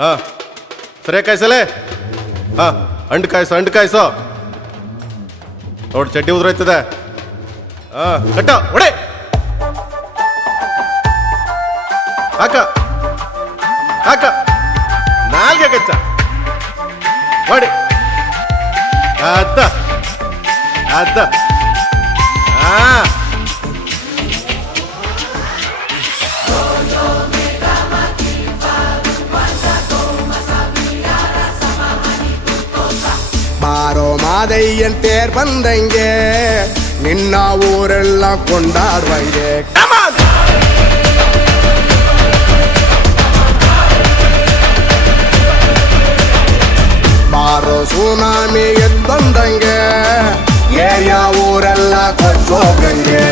ಹಾ ಸರಿಯಾಗಿ ಕಾಯಿಸಲೇ. ಹಾ ಅಂಡು ಕಾಯಿಸೋ. ನೋಡಿ ಚಡ್ಡಿ ಉದುರೋಯ್ತದೆ. ಹಾ ಕಟ್ಟ ಒಡೆ ಹಾಕ ನಾಲ್ಗೆ ಕಚ್ಚ ಮಾಡಿ ಅದ ಹಾ ಬಾರೋ ಮಾದಯ್ಯನ್ ತೇರ್ ಬಂದಂಗೆ ನಿನ್ನ ಊರೆಲ್ಲ ಕೊಂಡಾಡುವಂಗೆ. ಬಾರೋ ಸುನಾಮಿ ಎದ್ದಂದಂಗೆ ಏರಿಯಾ ಊರೆಲ್ಲ ಕೊಚ್ಚೋಗಂಗೆ.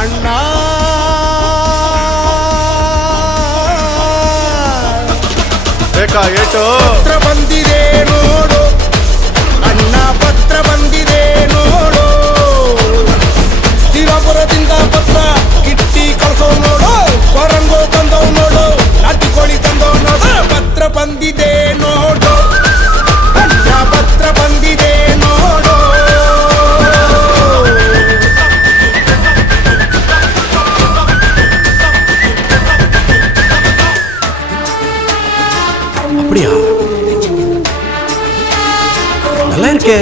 ಅಣ್ಣ ಬೇಕಾ ಏಟು ಪತ್ರ ಬಂದಿದೆ ನೋಡು, ಅಣ್ಣ ಪತ್ರ ಬಂದಿದೆ ನೋಡು. ಶಿವಪುರದಿಂದ ಪತ್ರ ಕಿಟ್ಟಿ ಕಳ್ಸೋ ನೋಡು, ಕೊರಂಗೋ ತಂದವ್ ನೋಡು, ನಾಟಿ ಕೋಳಿ ತಂದವ್ ನೋಡು. ಪತ್ರ ಬಂದಿದೆ ನೋಡು, ಅಣ್ಣ ಪತ್ರ ಬಂದಿದೆ ನೋಡು. அப்படியா? நல்லா இருக்கே.